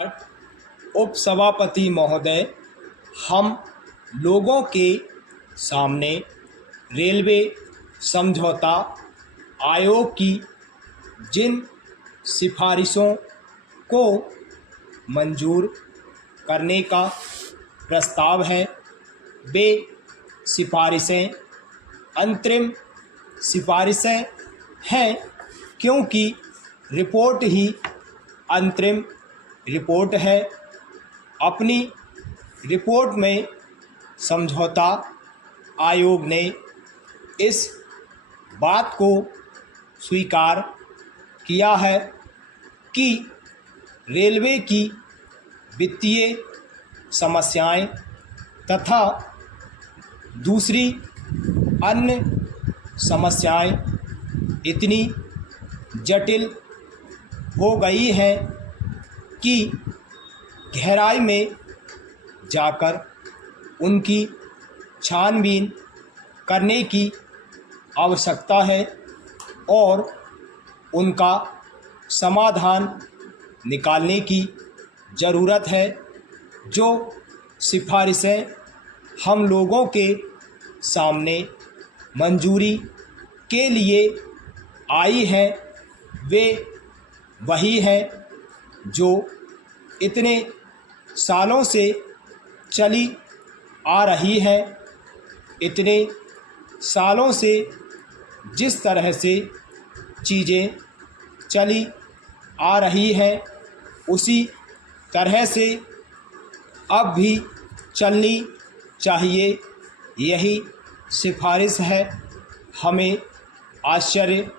उपसभापति महोदय, हम लोगों के सामने रेलवे समझौता आयोग की जिन सिफारिशों को मंजूर करने का प्रस्ताव है, वे सिफारिशें अंतरिम सिफारिशें हैं, क्योंकि रिपोर्ट ही अंतरिम रिपोर्ट है। अपनी रिपोर्ट में समझौता आयोग ने इस बात को स्वीकार किया है कि रेलवे की वित्तीय समस्याएं तथा दूसरी अन्य समस्याएं इतनी जटिल हो गई हैं कि गहराई में जाकर उनकी छानबीन करने की आवश्यकता है और उनका समाधान निकालने की ज़रूरत है। जो सिफारिशें हम लोगों के सामने मंजूरी के लिए आई हैं, वे वही हैं जो इतने सालों से चली आ रही है। इतने सालों से जिस तरह से चीज़ें चली आ रही हैं, उसी तरह से अब भी चलनी चाहिए, यही सिफारिश है। हमें आश्चर्य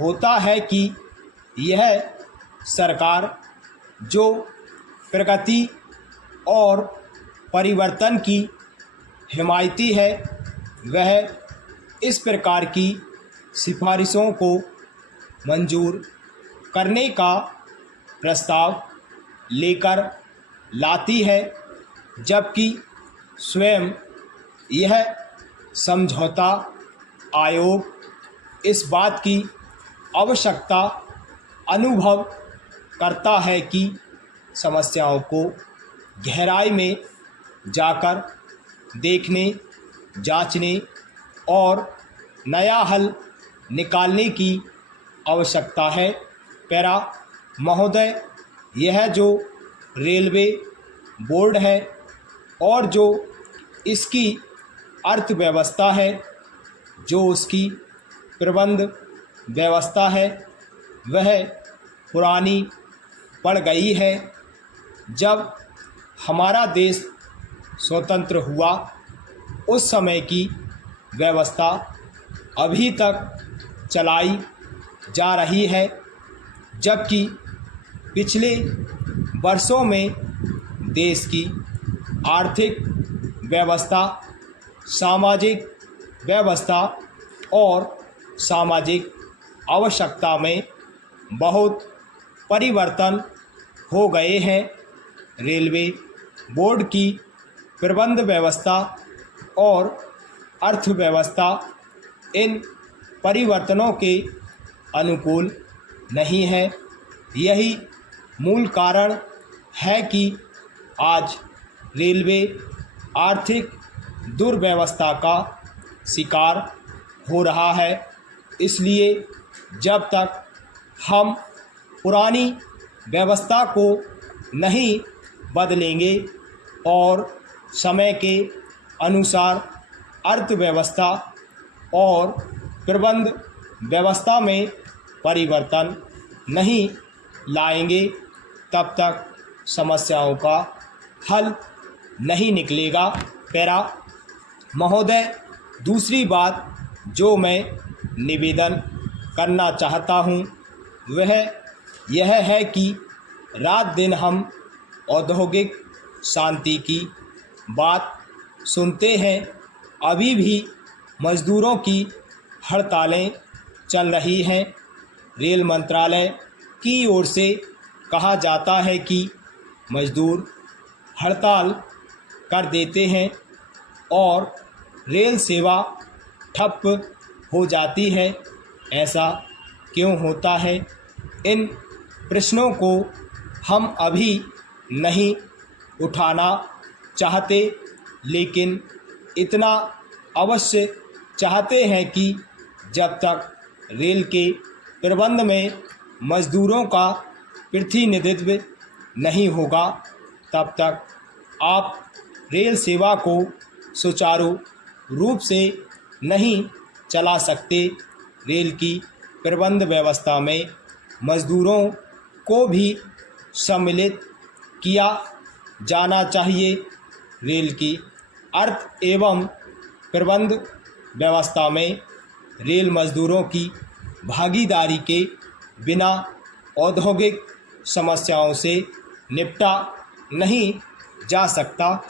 होता है कि यह सरकार जो प्रगति और परिवर्तन की हिमायती है, वह इस प्रकार की सिफारिशों को मंजूर करने का प्रस्ताव लेकर लाती है, जबकि स्वयं यह समझौता आयोग इस बात की आवश्यकता अनुभव करता है कि समस्याओं को गहराई में जाकर देखने, जांचने और नया हल निकालने की आवश्यकता है। पैरा महोदय, यह जो रेलवे बोर्ड है और जो इसकी अर्थव्यवस्था है, जो उसकी प्रबंध व्यवस्था है, वह पुरानी पड़ गई है। जब हमारा देश स्वतंत्र हुआ, उस समय की व्यवस्था अभी तक चलाई जा रही है, जबकि पिछले वर्षों में देश की आर्थिक व्यवस्था, सामाजिक व्यवस्था और सामाजिक आवश्यकता में बहुत परिवर्तन हो गए हैं। रेलवे बोर्ड की प्रबंध व्यवस्था और अर्थव्यवस्था इन परिवर्तनों के अनुकूल नहीं है। यही मूल कारण है कि आज रेलवे आर्थिक दुर्व्यवस्था का शिकार हो रहा है। इसलिए जब तक हम पुरानी व्यवस्था को नहीं बदलेंगे और समय के अनुसार अर्थव्यवस्था और प्रबंध व्यवस्था में परिवर्तन नहीं लाएंगे, तब तक समस्याओं का हल नहीं निकलेगा। पैरा महोदय, दूसरी बात जो मैं निवेदन करना चाहता हूँ, वह यह है कि रात दिन हम औद्योगिक शांति की बात सुनते हैं। अभी भी मज़दूरों की हड़तालें चल रही हैं। रेल मंत्रालय की ओर से कहा जाता है कि मज़दूर हड़ताल कर देते हैं और रेल सेवा ठप हो जाती है। ऐसा क्यों होता है? इन प्रश्नों को हम अभी नहीं उठाना चाहते, लेकिन इतना अवश्य चाहते हैं कि जब तक रेल के प्रबंध में मजदूरों का प्रतिनिधित्व नहीं होगा, तब तक आप रेल सेवा को सुचारू रूप से नहीं चला सकते। रेल की प्रबंध व्यवस्था में मजदूरों को भी सम्मिलित किया जाना चाहिए। रेल की अर्थ एवं प्रबंध व्यवस्था में रेल मजदूरों की भागीदारी के बिना औद्योगिक समस्याओं से निपटा नहीं जा सकता।